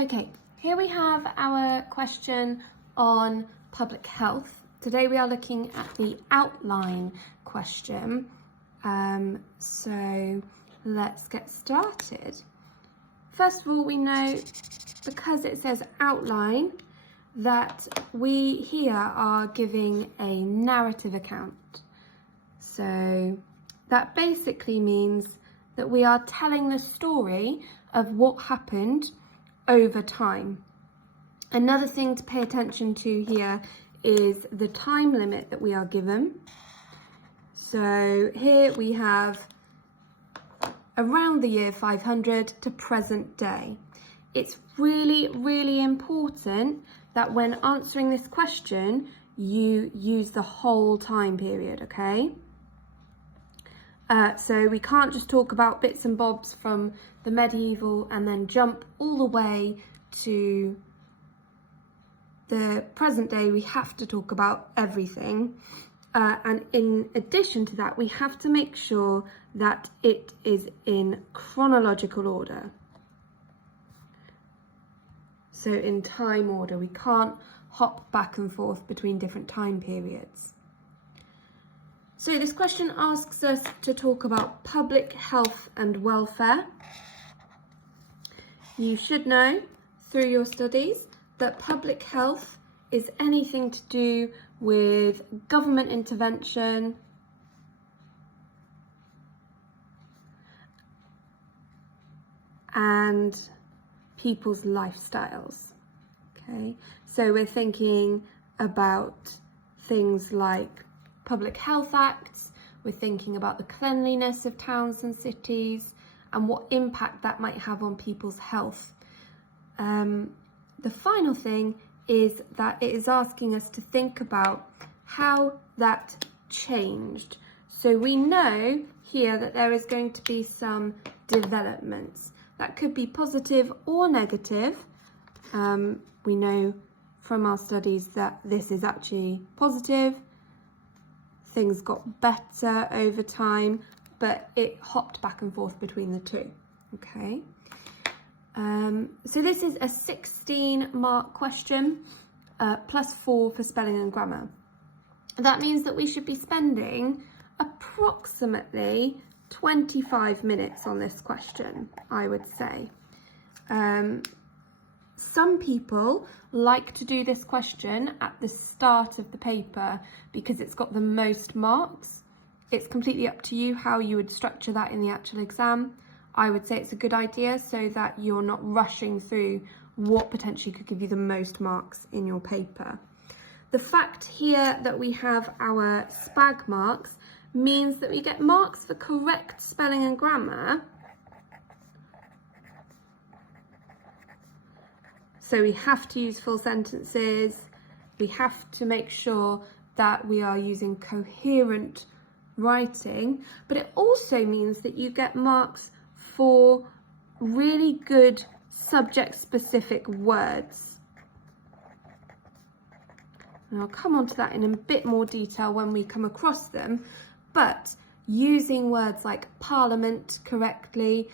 Okay, here we have our question on public health. Today we are looking at the outline question. So let's get started. First of all, we know, because it says outline, that we here are giving a narrative account. So that basically means that we are telling the story of what happened over time. Another thing to pay attention to here is the time limit that we are given. So here we have around the year 500 to present day. It's really, really important that when answering this question, you use the whole time period, okay? So we can't just talk about bits and bobs from the medieval and then jump all the way to the present day. We have to talk about everything. And in addition to that, we have to make sure that it is in chronological order. So in time order, we can't hop back and forth between different time periods. So this question asks us to talk about public health and welfare. You should know through your studies that public health is anything to do with government intervention, and people's lifestyles. Okay, so we're thinking about things like public health acts, we're thinking about the cleanliness of towns and cities and what impact that might have on people's health. The final thing is that it is asking us to think about how that changed. So we know here that there is going to be some developments. That could be positive or negative. We know from our studies that this is actually positive. Things got better over time, but it hopped back and forth between the two, okay? So this is a 16-mark question, plus 4 for spelling and grammar. That means that we should be spending approximately 25 minutes on this question, I would say. Some people like to do this question at the start of the paper because it's got the most marks. It's completely up to you how you would structure that in the actual exam. I would say it's a good idea so that you're not rushing through what potentially could give you the most marks in your paper. The fact here that we have our SPAG marks means that we get marks for correct spelling and grammar. So we have to use full sentences. We have to make sure that we are using coherent writing, but it also means that you get marks for really good subject-specific words. And I'll come on to that in a bit more detail when we come across them, but using words like parliament correctly,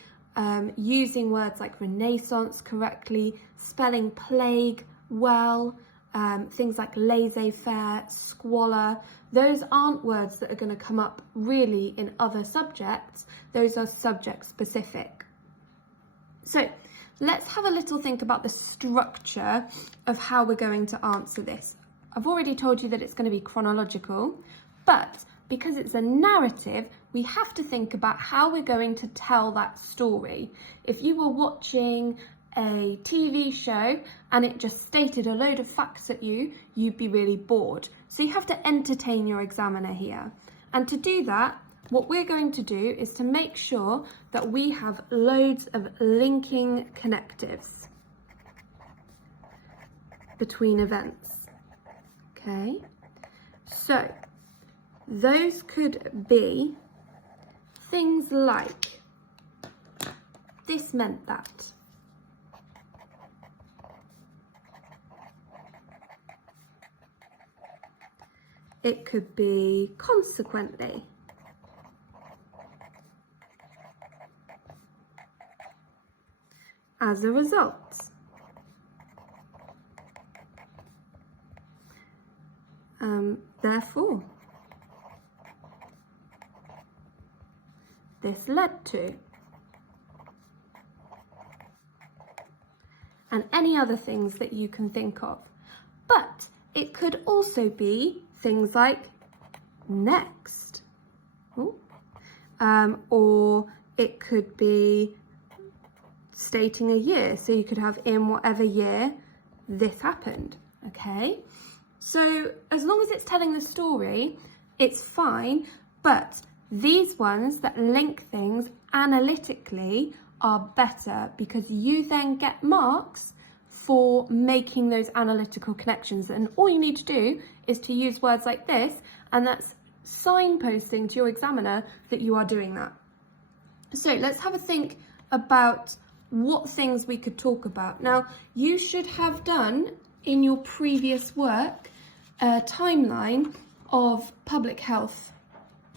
using words like Renaissance correctly, spelling plague well, things like laissez-faire, squalor, those aren't words that are going to come up really in other subjects. Those are subject specific. So let's have a little think about the structure of how we're going to answer this. I've already told you that it's going to be chronological, but because it's a narrative, we have to think about how we're going to tell that story. If you were watching a TV show and it just stated a load of facts at you, you'd be really bored. So you have to entertain your examiner here. And to do that, what we're going to do is to make sure that we have loads of linking connectives between events. Okay, so those could be things like, this meant that. It could be consequently. As a result. Therefore, this led to, and any other things that you can think of. But it could also be things like next, or it could be stating a year. So you could have in whatever year this happened, okay? So as long as it's telling the story, it's fine, but these ones that link things analytically are better because you then get marks for making those analytical connections. And all you need to do is to use words like this, and that's signposting to your examiner that you are doing that. So let's have a think about what things we could talk about. Now, you should have done in your previous work a timeline of public health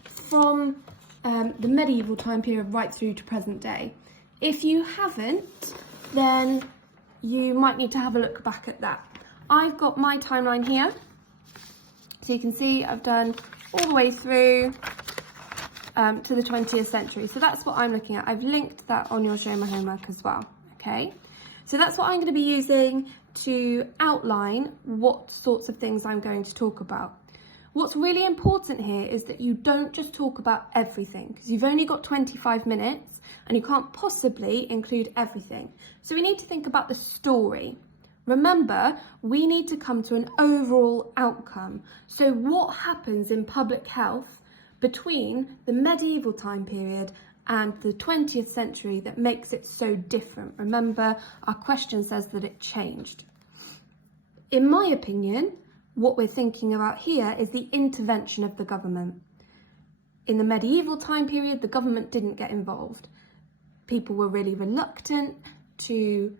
from the medieval time period right through to present day. If you haven't, then you might need to have a look back at that. I've got my timeline here. So you can see I've done all the way through to the 20th century. So that's what I'm looking at. I've linked that on your Show My Homework as well, okay? So that's what I'm going to be using to outline what sorts of things I'm going to talk about. What's really important here is that you don't just talk about everything, because you've only got 25 minutes and you can't possibly include everything. So we need to think about the story. Remember, we need to come to an overall outcome. So what happens in public health between the medieval time period and the 20th century that makes it so different? Remember, our question says that it changed. In my opinion, what we're thinking about here is the intervention of the government. In the medieval time period, the government didn't get involved. People were really reluctant to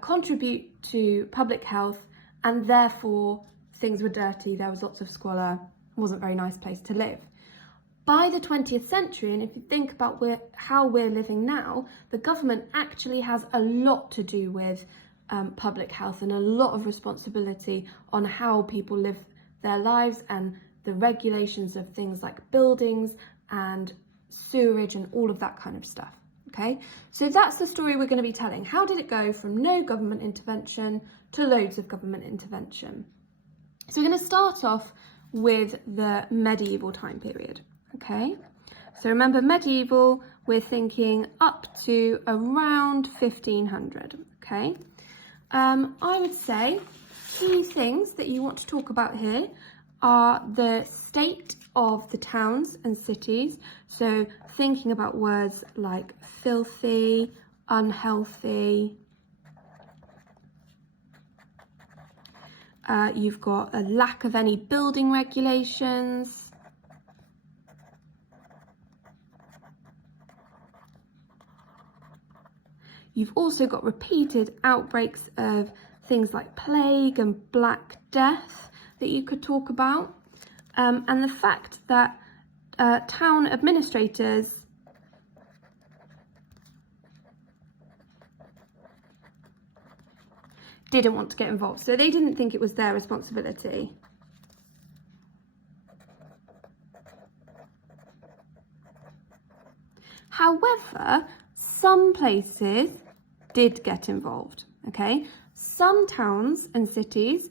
contribute to public health, and therefore things were dirty, there was lots of squalor, it wasn't a very nice place to live. By the 20th century, and if you think about how we're living now, the government actually has a lot to do with public health and a lot of responsibility on how people live their lives and the regulations of things like buildings and sewerage and all of that kind of stuff. Okay, so that's the story we're going to be telling. How did it go from no government intervention to loads of government intervention? So we're going to start off with the medieval time period. Okay, so remember medieval, we're thinking up to around 1500. Okay, I would say key things that you want to talk about here are the state of the towns and cities. So thinking about words like filthy, unhealthy. You've got a lack of any building regulations. You've also got repeated outbreaks of things like plague and Black Death that you could talk about. And the fact that town administrators didn't want to get involved, so they didn't think it was their responsibility. However, some places did get involved, okay? Some towns and cities,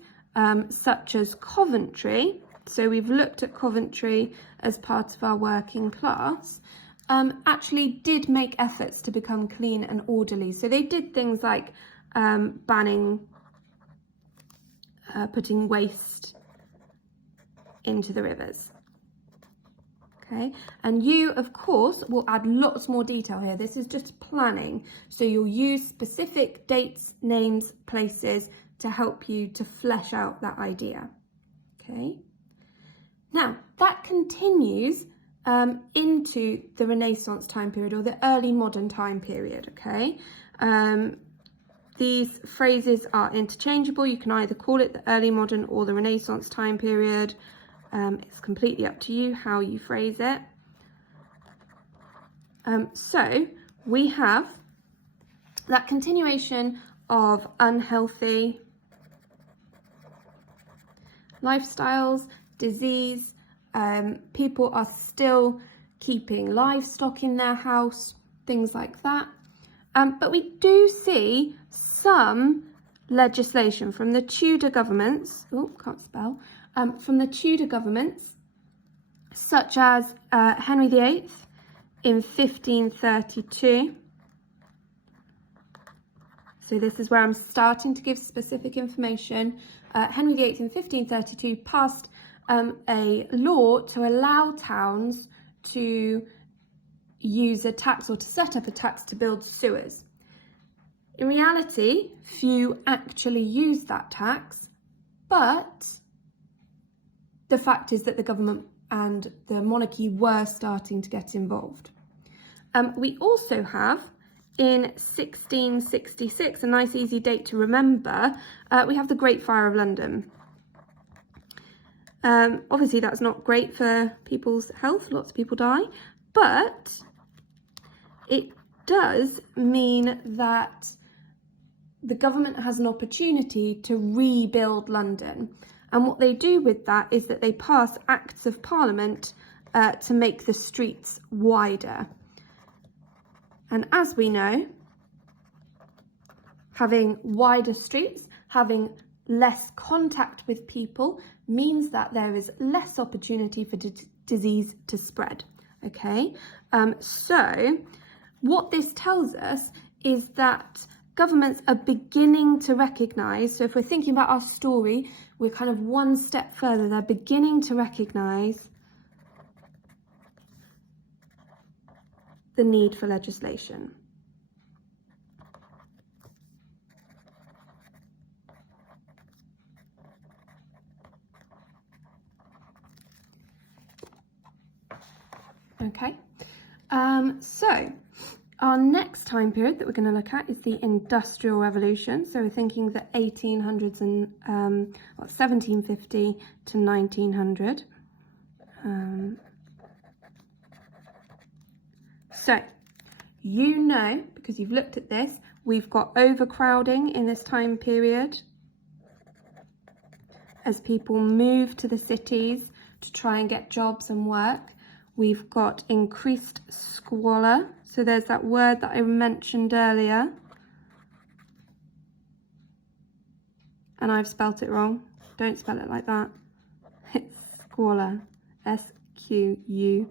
such as Coventry, so we've looked at Coventry as part of our working class, actually did make efforts to become clean and orderly. So they did things like banning putting waste into the rivers. Okay, and you, of course, will add lots more detail here. This is just planning. So you'll use specific dates, names, places to help you to flesh out that idea. Okay. Now, that continues into the Renaissance time period or the early modern time period, okay? These phrases are interchangeable. You can either call it the early modern or the Renaissance time period. It's completely up to you how you phrase it. So we have that continuation of unhealthy lifestyles, disease. People are still keeping livestock in their house, things like that. But we do see some legislation from the Tudor governments, from the Tudor governments, such as Henry VIII in 1532. So this is where I'm starting to give specific information. Henry VIII in 1532 passed a law to allow towns to use a tax or to set up a tax to build sewers. In reality, few actually used that tax, but the fact is that the government and the monarchy were starting to get involved. We also have in 1666, a nice easy date to remember, we have the Great Fire of London. Obviously that's not great for people's health, lots of people die, but it does mean that the government has an opportunity to rebuild London. And what they do with that is that they pass Acts of Parliament to make the streets wider. And as we know, having wider streets, having less contact with people means that there is less opportunity for disease to spread. Okay, so what this tells us is that governments are beginning to recognise, so if we're thinking about our story, we're kind of one step further, they're beginning to recognise the need for legislation. Okay, so our next time period that we're going to look at is the Industrial Revolution. So we're thinking the 1800s and 1750 to 1900. So you know, because you've looked at this, we've got overcrowding in this time period as people move to the cities to try and get jobs and work. We've got increased squalor. So there's that word that I mentioned earlier. And I've spelt it wrong. Don't spell it like that. It's squalor. S-Q-U-A-L-O-R.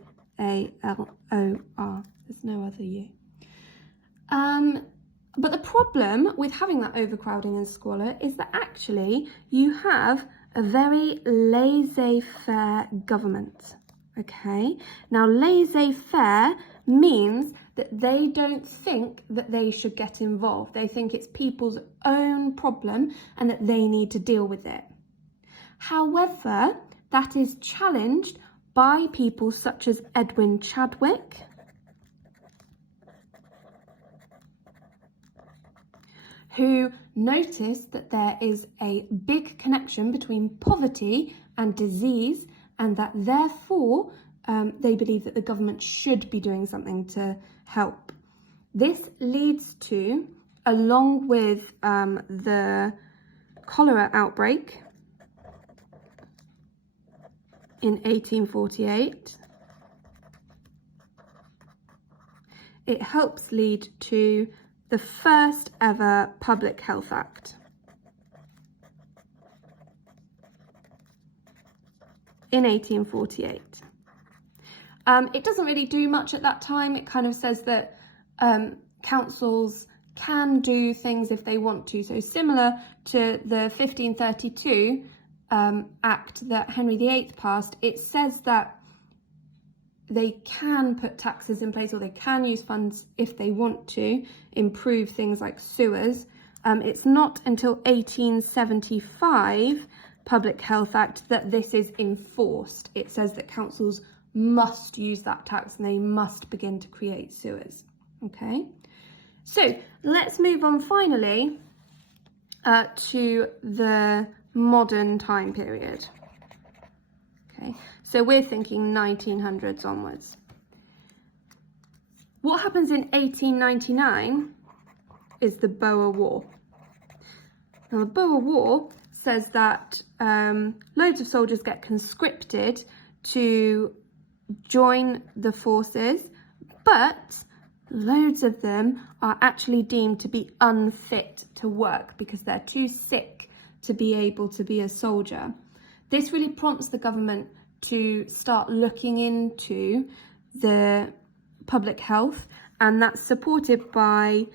There's no other U. But the problem with having that overcrowding and squalor is that actually you have a very laissez-faire government. Okay, now laissez-faire means that they don't think that they should get involved. They think it's people's own problem and that they need to deal with it. However, that is challenged by people such as Edwin Chadwick, who noticed that there is a big connection between poverty and disease, and that therefore they believe that the government should be doing something to help. This leads to, along with the cholera outbreak in 1848, it helps lead to the first ever Public Health Act in 1848. It doesn't really do much at that time. It kind of says that councils can do things if they want to. So similar to the 1532 Act that Henry VIII passed, it says that they can put taxes in place or they can use funds if they want to improve things like sewers. It's not until 1875 Public Health Act that this is enforced. It says that councils must use that tax and they must begin to create sewers. Okay, so let's move on finally to the modern time period. Okay, so we're thinking 1900s onwards. What happens in 1899 is the Boer War. Now the Boer War says that loads of soldiers get conscripted to join the forces, but loads of them are actually deemed to be unfit to work because they're too sick to be able to be a soldier. This really prompts the government to start looking into the public health, and that's supported by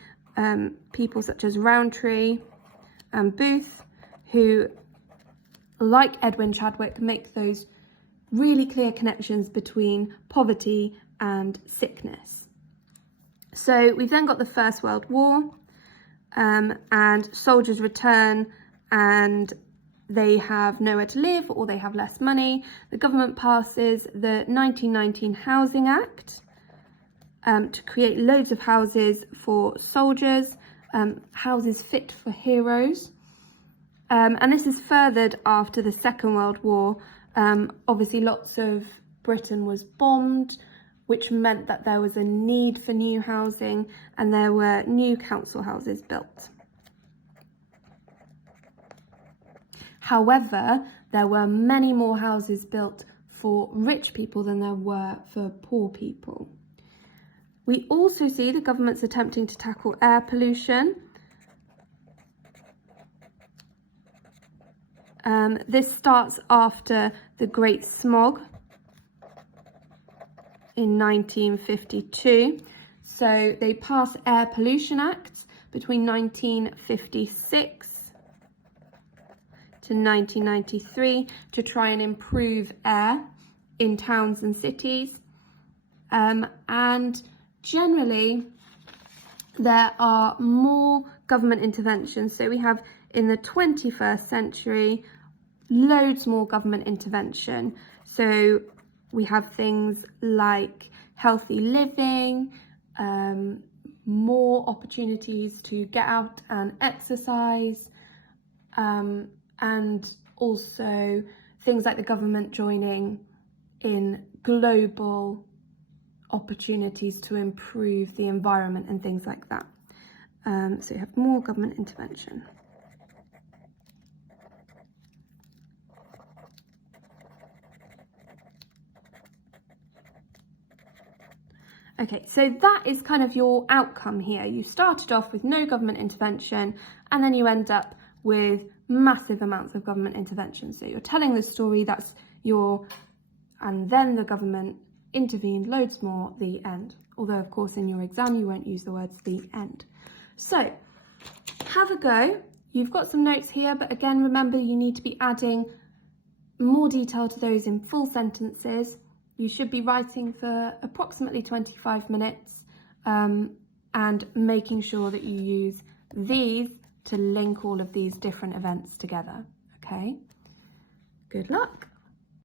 people such as Rowntree and Booth, who, like Edwin Chadwick, make those really clear connections between poverty and sickness. So we've then got the First World War, and soldiers return and they have nowhere to live or they have less money. The government passes the 1919 Housing Act to create loads of houses for soldiers, houses fit for heroes. And this is furthered after the Second World War. Obviously, lots of Britain was bombed, which meant that there was a need for new housing, and there were new council houses built. However, there were many more houses built for rich people than there were for poor people. We also see the government's attempting to tackle air pollution. This starts after the Great Smog in 1952. So they pass Air Pollution Acts between 1956 to 1993 to try and improve air in towns and cities. And generally, there are more government interventions. So we have, in the 21st century, loads more government intervention. So we have things like healthy living, more opportunities to get out and exercise, and also things like the government joining in global opportunities to improve the environment and things like that. So you have more government intervention. Okay, so that is kind of your outcome here. You started off with no government intervention, and then you end up with massive amounts of government intervention. So you're telling the story, that's your, and then the government intervened loads more, the end. Although, of course, in your exam, you won't use the words the end. So have a go. You've got some notes here, but again, remember you need to be adding more detail to those in full sentences. You should be writing for approximately 25 minutes and making sure that you use these to link all of these different events together. Okay, good luck.